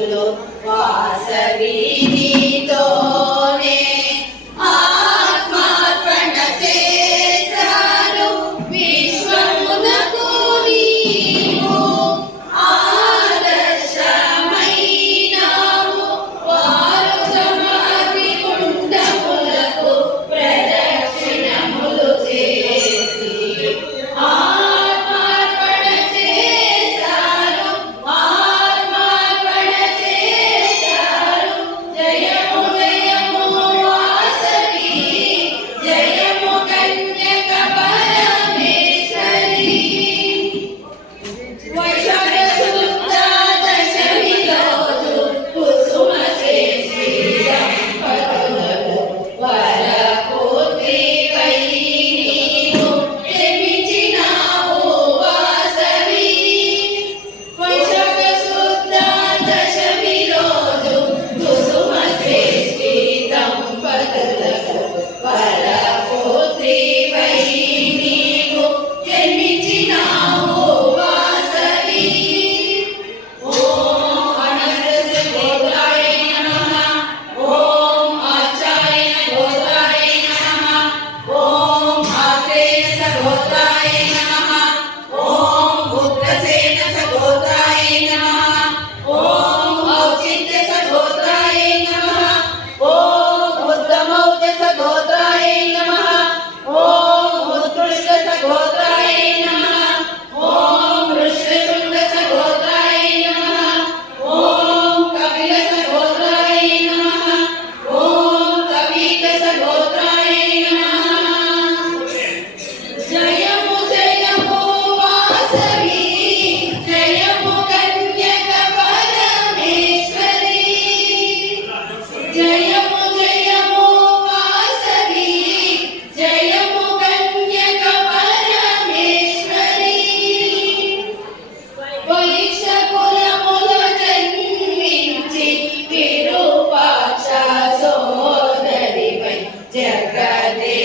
రోజులు వాసవి నీతోనే ఆత్మార్పణ చేశారు విశ్వమునకు నీవు ఆదర్శమైనావు వారు సమాధి కుండములకు ప్రదక్షిణములు చేసి ఆత్మార్పణ చేశారు జయము జయము వాసవి జయము కన్యక పరమేశ్వరి వైశాఖ శుద్ధ దశమి రోజు కుసుమ శ్రేష్ఠి దంపతులకు వరపుత్రి వై నీవు జన్మించినావు వాసవి వైశాఖ శుద్ధ దశమి రోజు కుసుమ శ్రేష్ఠి దంపతులకు వరపుత్రి వై నీవు జన్మించినావు వాసవి ఓం అనస్య గోత్రాయ నమః ఓం ఆచార్య గోత్రాయ నమః ఓం ఆత్రేయ గోత్రాయ నమః ఓం ఉగ్రసేన గోత్రాయ నమః ఓం ఔచిత్య గోత్రాయ నమః ఓం ఉత్తమౌజ గోత్రాయ నమః ఓం ఉత్కృష్ట గోత్రాయ నమః ఓం ఋష్యశృంగ గోత్రాయ నమః ఓం కపిల గోత్రాయ నమః ఓం కపీత గోత్రాయ నమః జయము జయము వాసవి జయము కన్యక పరమేశ్వరి జయము జయము వాసవి జయము కన్యక పరమేశ్వరి వైశ్య కులములో జన్మించి విరూపాక్ష సోదరిపై జగదే